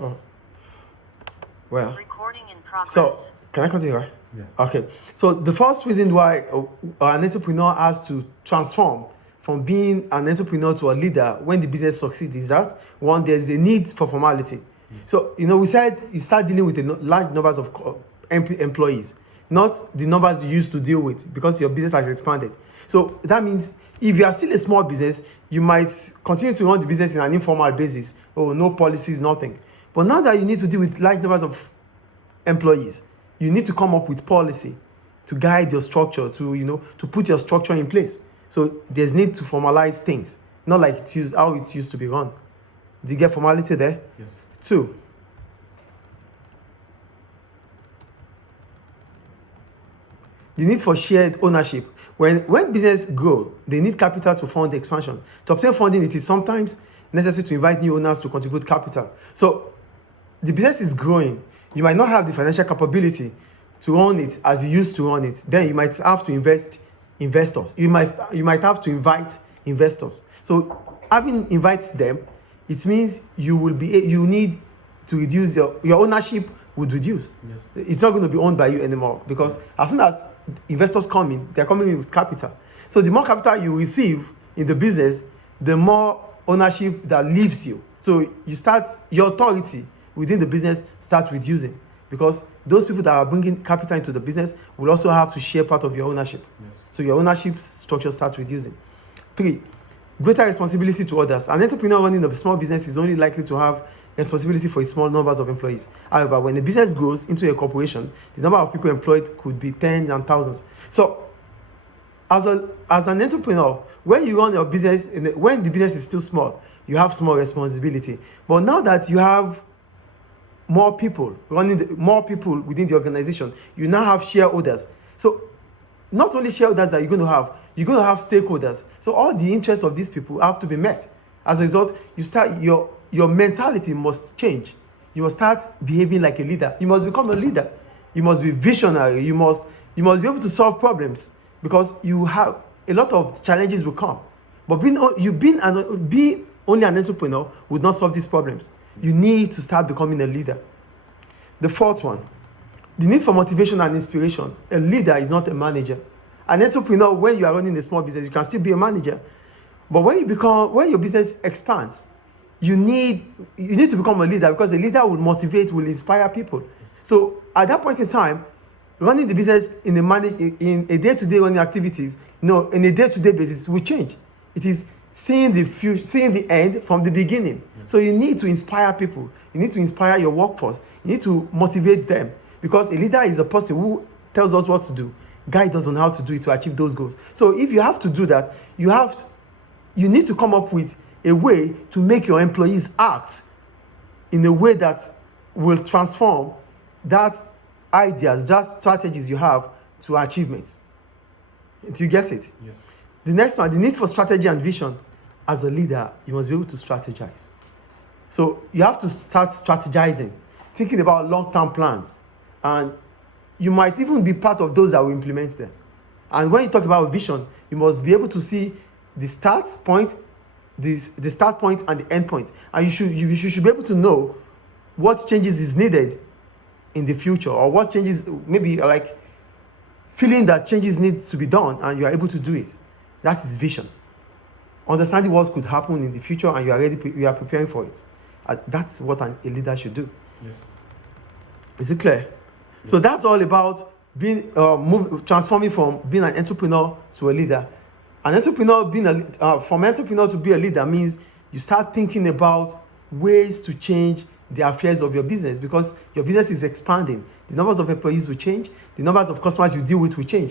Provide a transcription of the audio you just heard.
Oh, well. Recording in progress. So, can I continue, right? Yeah. Okay. So, the first reason why an entrepreneur has to transform from being an entrepreneur to a leader when the business succeeds is that, one, there's a need for formality. So, we said you start dealing with large numbers of employees, not the numbers you used to deal with because your business has expanded. So, that means if you are still a small business, you might continue to run the business in an informal basis. Oh, no policies, nothing. But now that you need to deal with large numbers of employees, you need to come up with policy to guide your structure, to put your structure in place. So there's need to formalize things, not like how it used to be run. Do you get formality there? Yes. 2, the need for shared ownership. When business grow, they need capital to fund the expansion. To obtain funding, it is sometimes necessary to invite new owners to contribute capital. So the business is growing. You might not have the financial capability to run it as you used to run it. Then you might have to investors. You might have to invite investors. So having invite them, it means you need to reduce your ownership would reduce. Yes. It's not going to be owned by you anymore because as soon as investors come in, they're coming in with capital. So the more capital you receive in the business, the more ownership that leaves you. So your authority within the business start reducing because those people that are bringing capital into the business will also have to share part of your ownership. Yes. So your ownership structure starts reducing. 3, greater responsibility to others. An entrepreneur running a small business is only likely to have responsibility for a small numbers of employees. However, when a business grows into a corporation, the number of people employed could be tens and thousands. So as an entrepreneur, when you run your business, when the business is still small, you have small responsibility. But now that you have more people within the organization, you now have shareholders. So not only shareholders that you're going to have stakeholders. So all the interests of these people have to be met. As a result, your mentality must change. You must start behaving like a leader. You must become a leader. You must be visionary. You must be able to solve problems because you have a lot of challenges will come. But being only an entrepreneur would not solve these problems. You need to start becoming a leader. The 4th one, the need for motivation and inspiration. A leader is not a manager. An entrepreneur, when you are running a small business, you can still be a manager. But when your business expands, you need to become a leader because a leader will motivate, will inspire people. So at that point in time, running the business in a day-to-day running activities, in a day-to-day basis will change. It is seeing the end from the beginning. So you need to inspire people. You need to inspire your workforce. You need to motivate them because a leader is a person who tells us what to do, guides us on how to do it to achieve those goals. So if you have to do that, you need to come up with a way to make your employees act in a way that will transform that ideas, that strategies you have to achievements. Do you get it? Yes. The next one, the need for strategy and vision. As a leader, you must be able to strategize. So you have to start strategizing, thinking about long-term plans. And you might even be part of those that will implement them. And when you talk about vision, you must be able to see the start point and the end point. And you should be able to know what changes is needed in the future or what changes, maybe like feeling that changes need to be done and you are able to do it. That is vision. Understanding what could happen in the future and you are preparing for it. That's what a leader should do. Yes. Is it clear? Yes. So that's all about being transforming from being an entrepreneur to a leader. An entrepreneur from entrepreneur to be a leader means you start thinking about ways to change the affairs of your business because your business is expanding. The numbers of employees will change. The numbers of customers you deal with will change.